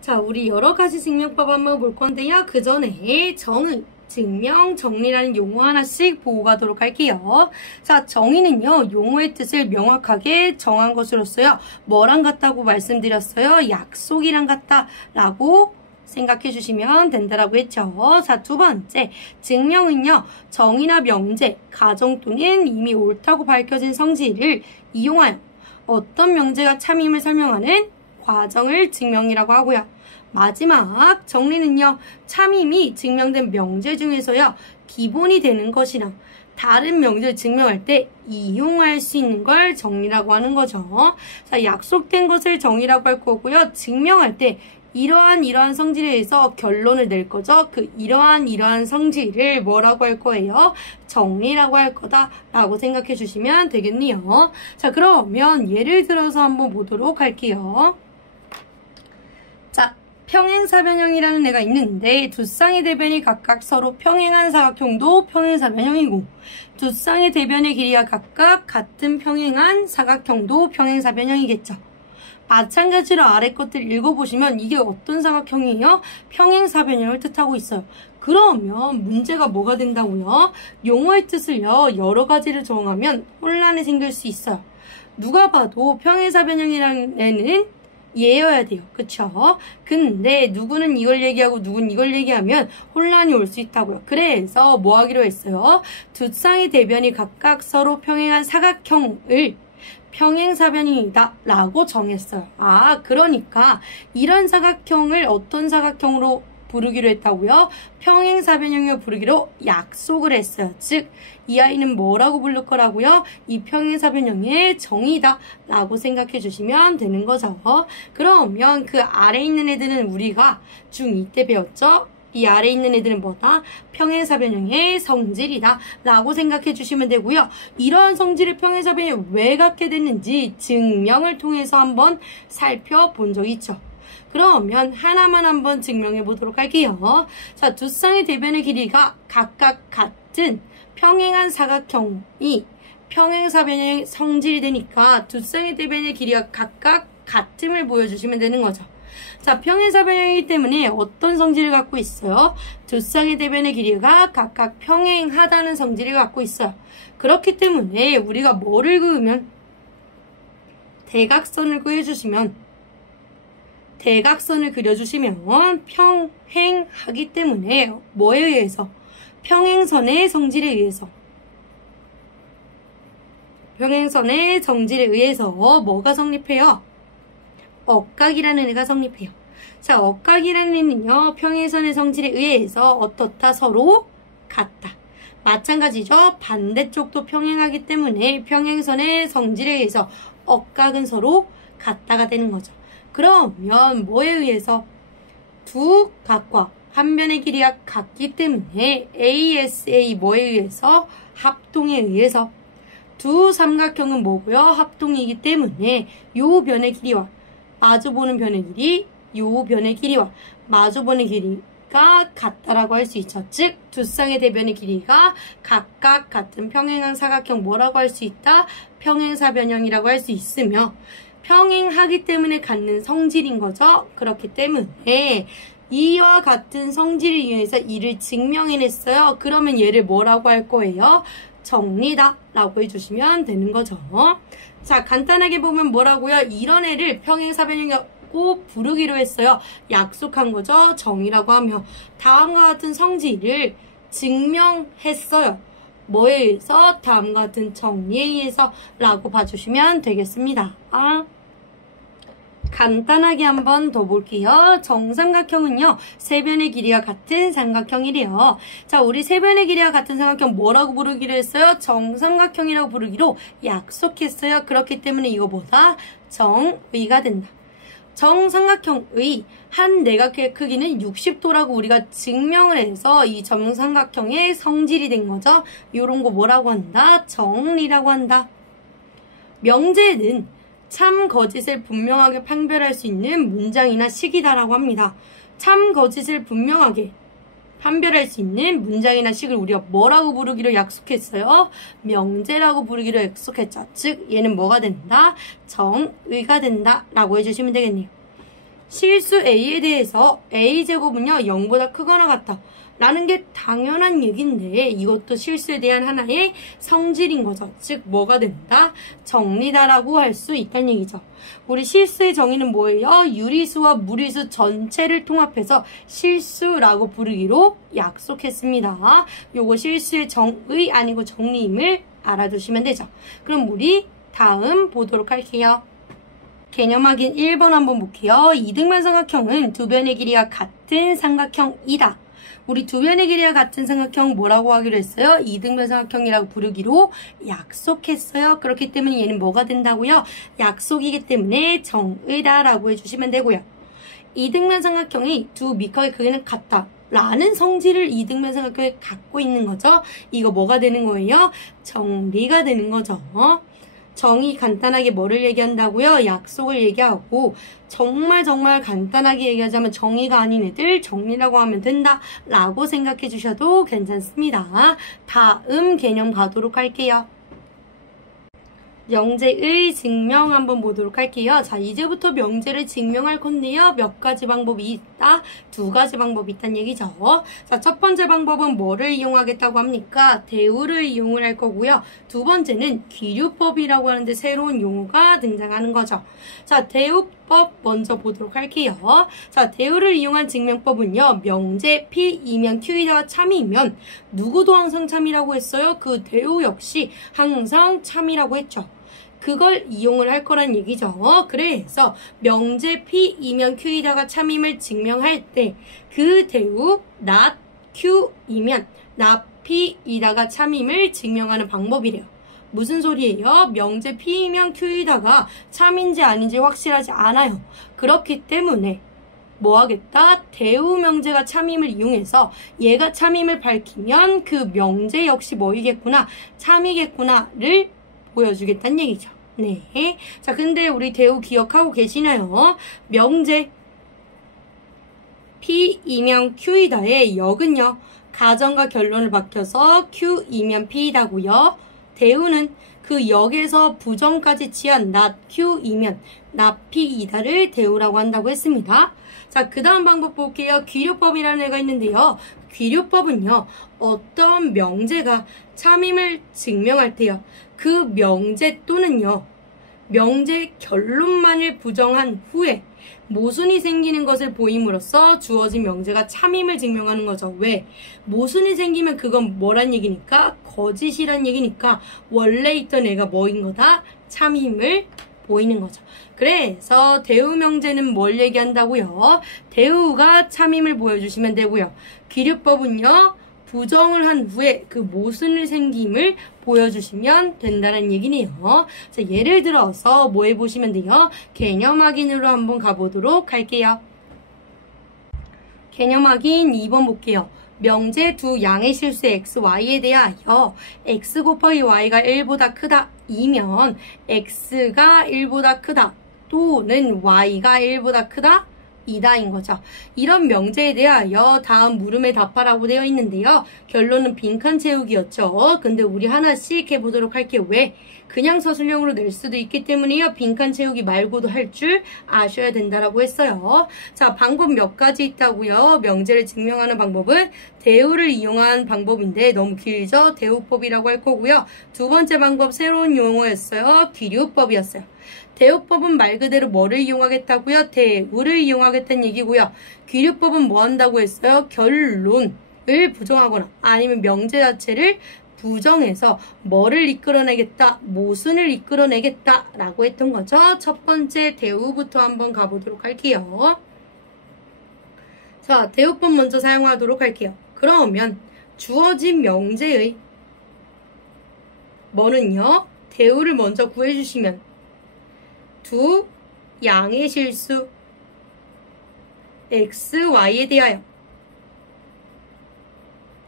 자, 우리 여러 가지 증명법 한번 볼 건데요. 그 전에 정의, 증명, 정리라는 용어 하나씩 보고 가도록 할게요. 자, 정의는요, 용어의 뜻을 명확하게 정한 것으로서요. 뭐랑 같다고 말씀드렸어요? 약속이랑 같다라고 생각해 주시면 된다라고 했죠. 자, 두 번째, 증명은요, 정의나 명제, 가정 또는 이미 옳다고 밝혀진 성질을 이용하여 어떤 명제가 참임을 설명하는 과정을 증명이라고 하고요. 마지막 정리는요, 참임이 증명된 명제 중에서요, 기본이 되는 것이나 다른 명제를 증명할 때 이용할 수 있는 걸 정리라고 하는 거죠. 자, 약속된 것을 정리라고 할 거고요. 증명할 때 이러한 성질에 의해서 결론을 낼 거죠. 그 이러한 성질을 뭐라고 할 거예요? 정리라고 할 거다라고 생각해 주시면 되겠네요. 자, 그러면 예를 들어서 한번 보도록 할게요. 자, 평행사변형이라는 애가 있는데 두 쌍의 대변이 각각 서로 평행한 사각형도 평행사변형이고 두 쌍의 대변의 길이가 각각 같은 평행한 사각형도 평행사변형이겠죠. 마찬가지로 아래 것들 읽어보시면 이게 어떤 사각형이에요? 평행사변형을 뜻하고 있어요. 그러면 문제가 뭐가 된다고요? 용어의 뜻을요, 여러 가지를 정하면 혼란이 생길 수 있어요. 누가 봐도 평행사변형이라는 애는 얘여야 돼요. 그쵸? 근데 누구는 이걸 얘기하고 누구는 이걸 얘기하면 혼란이 올 수 있다고요. 그래서 뭐 하기로 했어요? 두 쌍의 대변이 각각 서로 평행한 사각형을 평행사변형이다 라고 정했어요. 아, 그러니까 이런 사각형을 어떤 사각형으로 부르기로 했다고요? 평행사변형으로 부르기로 약속을 했어요. 즉, 이 아이는 뭐라고 부를 거라고요? 이 평행사변형의 정의다 라고 생각해 주시면 되는 거죠. 그러면 그 아래에 있는 애들은 우리가 중2 때 배웠죠? 이 아래에 있는 애들은 뭐다? 평행사변형의 성질이다 라고 생각해 주시면 되고요. 이러한 성질을 평행사변형이 왜 갖게 됐는지 증명을 통해서 한번 살펴본 적이 있죠. 그러면 하나만 한번 증명해 보도록 할게요. 자, 두 쌍의 대변의 길이가 각각 같은 평행한 사각형이 평행사변형의 성질이 되니까 두 쌍의 대변의 길이가 각각 같음을 보여주시면 되는 거죠. 자, 평행사변형이기 때문에 어떤 성질을 갖고 있어요? 두 쌍의 대변의 길이가 각각 평행하다는 성질을 갖고 있어요. 그렇기 때문에 우리가 뭐를 그으면 대각선을 그려주시면 평행하기 때문에 뭐에 의해서? 평행선의 성질에 의해서 뭐가 성립해요? 억각이라는 애가 성립해요. 자, 억각이라는 애는요, 평행선의 성질에 의해서 어떻다? 서로 같다. 마찬가지죠. 반대쪽도 평행하기 때문에 평행선의 성질에 의해서 억각은 서로 같다가 되는 거죠. 그러면 뭐에 의해서? 두 각과 한 변의 길이가 같기 때문에 ASA 뭐에 의해서? 합동에 의해서. 두 삼각형은 뭐고요? 합동이기 때문에 요 변의 길이와 마주보는 변의 길이, 요 변의 길이와 마주보는 길이가 같다라고 할 수 있죠. 즉, 두 쌍의 대변의 길이가 각각 같은 평행한 사각형 뭐라고 할 수 있다? 평행사변형이라고 할 수 있으며 평행하기 때문에 갖는 성질인 거죠. 그렇기 때문에 이와 같은 성질을 이용해서 이를 증명해냈어요. 그러면 얘를 뭐라고 할 거예요? 정리다 라고 해주시면 되는 거죠. 자, 간단하게 보면 뭐라고요? 이런 애를 평행사변형이라고 부르기로 했어요. 약속한 거죠. 정의라고 하며 다음과 같은 성질을 증명했어요. 뭐에 의해서? 다음과 같은 정리에 의해서 라고 봐주시면 되겠습니다. 간단하게 한번 더 볼게요. 정삼각형은요, 세 변의 길이가 같은 삼각형이래요. 자, 우리 세 변의 길이가 같은 삼각형 뭐라고 부르기로 했어요? 정삼각형이라고 부르기로 약속했어요. 그렇기 때문에 이거보다 정의가 된다. 정삼각형의 한 내각의 크기는 60도라고 우리가 증명을 해서 이 정삼각형의 성질이 된 거죠. 요런 거 뭐라고 한다? 정리라고 한다. 명제는 참 거짓을 분명하게 판별할 수 있는 문장이나 식이다라고 합니다. 참 거짓을 분명하게 판별할 수 있는 문장이나 식을 우리가 뭐라고 부르기로 약속했어요? 명제라고 부르기로 약속했죠. 즉 얘는 뭐가 된다? 정의가 된다 라고 해주시면 되겠네요. 실수 a에 대해서 a제곱은요 0보다 크거나 같다 라는 게 당연한 얘기인데 이것도 실수에 대한 하나의 성질인 거죠. 즉 뭐가 된다? 정리다라고 할 수 있다는 얘기죠. 우리 실수의 정의는 뭐예요? 유리수와 무리수 전체를 통합해서 실수라고 부르기로 약속했습니다. 요거 실수의 정의 아니고 정리임을 알아두시면 되죠. 그럼 우리 다음 보도록 할게요. 개념 확인 1번 한번 볼게요. 이등변 삼각형은 두 변의 길이가 같은 삼각형이다. 우리 두 변의 길이가 같은 삼각형 뭐라고 하기로 했어요? 이등변 삼각형이라고 부르기로 약속했어요. 그렇기 때문에 얘는 뭐가 된다고요? 약속이기 때문에 정의다라고 해주시면 되고요. 이등변 삼각형이 두 밑각의 크기는 같다. 라는 성질을 이등변 삼각형이 갖고 있는 거죠. 이거 뭐가 되는 거예요? 정리가 되는 거죠. 정의 간단하게 뭐를 얘기한다고요? 약속을 얘기하고 정말 간단하게 얘기하자면 정의가 아닌 애들 정리라고 하면 된다 라고 생각해 주셔도 괜찮습니다. 다음 개념 가도록 할게요. 명제의 증명 한번 보도록 할게요. 자, 이제부터 명제를 증명할 건데요. 몇 가지 방법이 있다? 두 가지 방법이 있다는 얘기죠. 자, 첫 번째 방법은 뭐를 이용하겠다고 합니까? 대우를 이용을 할 거고요. 두 번째는 귀류법이라고 하는데 새로운 용어가 등장하는 거죠. 자, 대우법 먼저 보도록 할게요. 자, 대우를 이용한 증명법은요. 명제 P이면 Q이다가 참이면 누구도 항상 참이라고 했어요? 그 대우 역시 항상 참이라고 했죠. 그걸 이용을 할 거란 얘기죠. 그래서 명제 P이면 Q이다가 참임을 증명할 때 그 대우 not Q이면 not P이다가 참임을 증명하는 방법이래요. 무슨 소리예요? 명제 P이면 Q이다가 참인지 아닌지 확실하지 않아요. 그렇기 때문에 뭐 하겠다? 대우 명제가 참임을 이용해서 얘가 참임을 밝히면 그 명제 역시 뭐이겠구나? 참이겠구나를 보여주겠다는 얘기죠. 네. 자, 근데 우리 대우 기억하고 계시나요? 명제 P이면 Q이다의 역은요. 가정과 결론을 바뀌어서 Q이면 P이다고요. 대우는 그 역에서 부정까지 취한 not Q이면 not P이다를 대우라고 한다고 했습니다. 자, 그 다음 방법 볼게요. 귀류법이라는 애가 있는데요. 귀류법은요. 어떤 명제가 참임을 증명할 때요. 그 명제 또는요. 명제 결론만을 부정한 후에 모순이 생기는 것을 보임으로써 주어진 명제가 참임을 증명하는 거죠. 왜? 모순이 생기면 그건 뭐란 얘기니까? 거짓이란 얘기니까 원래 있던 애가 뭐인 거다? 참임을 보이는 거죠. 그래서 대우 명제는 뭘 얘기한다고요? 대우가 참임을 보여주시면 되고요. 귀류법은요. 부정을 한 후에 그 모순을 생김을 보여주시면 된다는 얘기네요. 자, 예를 들어서 뭐 해보시면 돼요? 개념 확인으로 한번 가보도록 할게요. 개념 확인 2번 볼게요. 명제 두 양의 실수 x, y에 대하여 x 곱하기 y가 1보다 크다 이면 x가 1보다 크다 또는 y가 1보다 크다 이다인 거죠. 이런 명제에 대하여 다음 물음에 답하라고 되어 있는데요. 결론은 빈칸 채우기였죠. 근데 우리 하나씩 해보도록 할게요. 왜? 그냥 서술형으로 낼 수도 있기 때문에요. 빈칸 채우기 말고도 할 줄 아셔야 된다라고 했어요. 자, 방법 몇 가지 있다고요. 명제를 증명하는 방법은 대우를 이용한 방법인데 너무 길죠. 대우법이라고 할 거고요. 두 번째 방법 새로운 용어였어요. 귀류법이었어요. 대우법은 말 그대로 뭐를 이용하겠다고요? 대우를 이용하겠다는 얘기고요. 귀류법은 뭐 한다고 했어요? 결론을 부정하거나 아니면 명제 자체를 부정해서 뭐를 이끌어내겠다? 모순을 이끌어내겠다 라고 했던 거죠. 첫 번째 대우부터 한번 가보도록 할게요. 자, 대우법 먼저 사용하도록 할게요. 그러면 주어진 명제의 뭐는요? 대우를 먼저 구해주시면 두 양의 실수 x, y에 대하여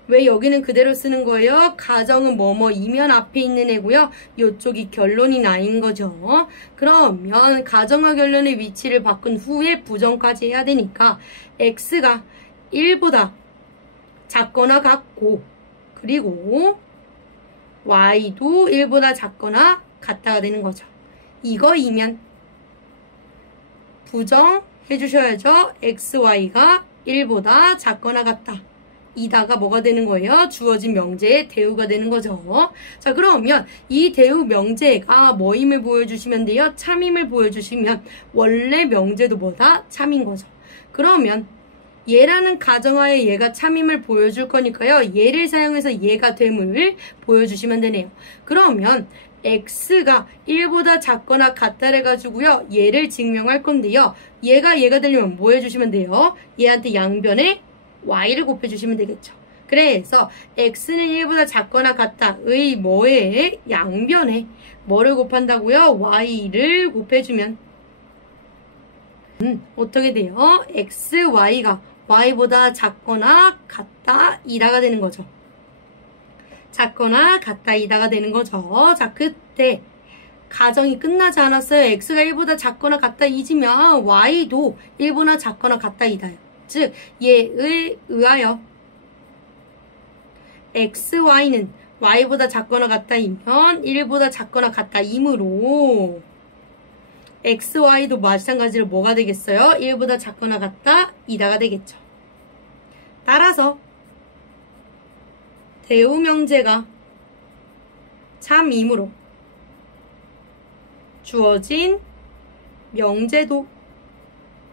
왜 여기는 그대로 쓰는 거예요? 가정은 뭐뭐이면 앞에 있는 애고요. 이쪽이 결론이 나인 거죠. 그러면 가정과 결론의 위치를 바꾼 후에 부정까지 해야 되니까 x가 1보다 작거나 같고 그리고 y도 1보다 작거나 같다가 되는 거죠. 이거이면 부정 해주셔야죠. xy가 1보다 작거나 같다. 이다가 뭐가 되는 거예요? 주어진 명제의 대우가 되는 거죠. 자, 그러면 이 대우 명제가 뭐임을 보여주시면 돼요? 참임을 보여주시면 원래 명제도 뭐다? 참인 거죠. 그러면 얘라는 가정하에 얘가 참임을 보여줄 거니까요. 얘를 사용해서 얘가 됨을 보여주시면 되네요. 그러면 x가 1보다 작거나 같다를 가지고요. 얘를 증명할 건데요. 얘가 되려면 뭐 해주시면 돼요? 얘한테 양변에 y를 곱해주시면 되겠죠. 그래서 x는 1보다 작거나 같다의 뭐에 양변에 뭐를 곱한다고요? y를 곱해주면 어떻게 돼요? xy가 y보다 작거나 같다 이다가 되는 거죠. 작거나 같다 이다가 되는 거죠. 자, 그때 가정이 끝나지 않았어요. x가 1보다 작거나 같다 이지면 y도 1보다 작거나 같다 이다요. 즉 얘에 의하여 xy는 y보다 작거나 같다이면 1보다 작거나 같다이므로 xy도 마찬가지로 뭐가 되겠어요? 1보다 작거나 같다 이다가 되겠죠. 따라서 대우 명제가 참이므로 주어진 명제도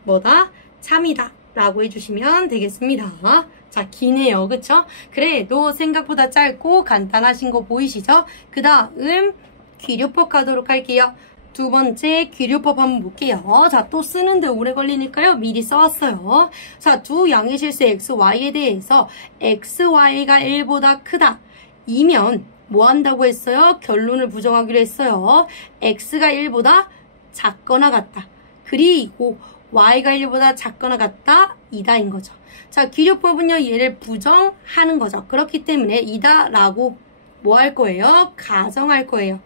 뭐다? 참이다 라고 해주시면 되겠습니다. 자, 기네요. 그쵸? 그래도 생각보다 짧고 간단하신 거 보이시죠? 그 다음 귀류법 가도록 할게요. 두 번째 귀류법 한번 볼게요. 자, 또 쓰는데 오래 걸리니까요. 미리 써왔어요. 자, 두 양의 실수 xy에 대해서 xy가 1보다 크다 이면 뭐 한다고 했어요? 결론을 부정하기로 했어요. x가 1보다 작거나 같다. 그리고 y가 1보다 작거나 같다 이다인 거죠. 자, 귀류법은요. 얘를 부정하는 거죠. 그렇기 때문에 이다라고 뭐 할 거예요? 가정할 거예요.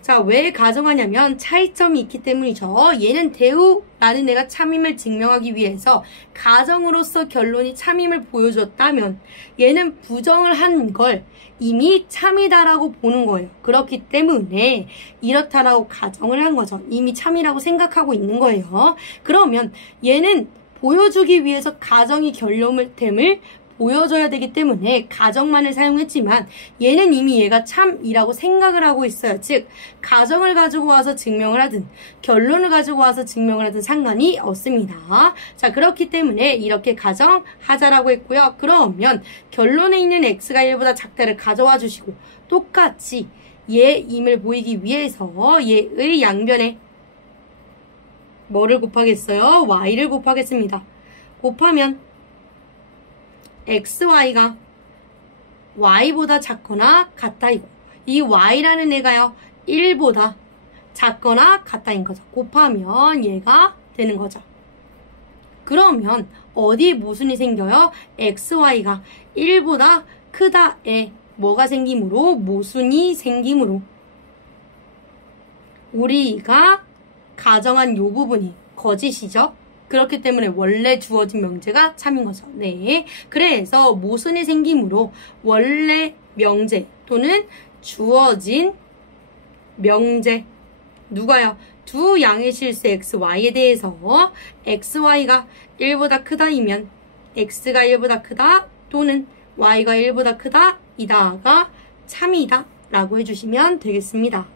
자, 왜 가정하냐면 차이점이 있기 때문이죠. 얘는 대우라는 애가 참임을 증명하기 위해서 가정으로서 결론이 참임을 보여줬다면 얘는 부정을 한 걸 이미 참이다라고 보는 거예요. 그렇기 때문에 이렇다라고 가정을 한 거죠. 이미 참이라고 생각하고 있는 거예요. 그러면 얘는 보여주기 위해서 가정이 결론됨을 보여줘야 되기 때문에 가정만을 사용했지만 얘는 이미 얘가 참이라고 생각을 하고 있어요. 즉 가정을 가지고 와서 증명을 하든 결론을 가지고 와서 증명을 하든 상관이 없습니다. 자, 그렇기 때문에 이렇게 가정하자라고 했고요. 그러면 결론에 있는 x가 1보다 작다를 가져와 주시고 똑같이 얘임을 보이기 위해서 얘의 양변에 뭐를 곱하겠어요? y를 곱하겠습니다. 곱하면 xy가 y보다 작거나 같다이고 이 y라는 애가요 1보다 작거나 같다인 거죠. 곱하면 얘가 되는 거죠. 그러면 어디에 모순이 생겨요? xy가 1보다 크다에 뭐가 생기므로? 모순이 생기므로 우리가 가정한 요 부분이 거짓이죠. 그렇기 때문에 원래 주어진 명제가 참인 거죠. 네. 그래서 모순이 생기므로 원래 명제 또는 주어진 명제 누가요? 두 양의 실수 xy에 대해서 xy가 1보다 크다이면 x가 1보다 크다 또는 y가 1보다 크다 이다가 참이다 라고 해주시면 되겠습니다.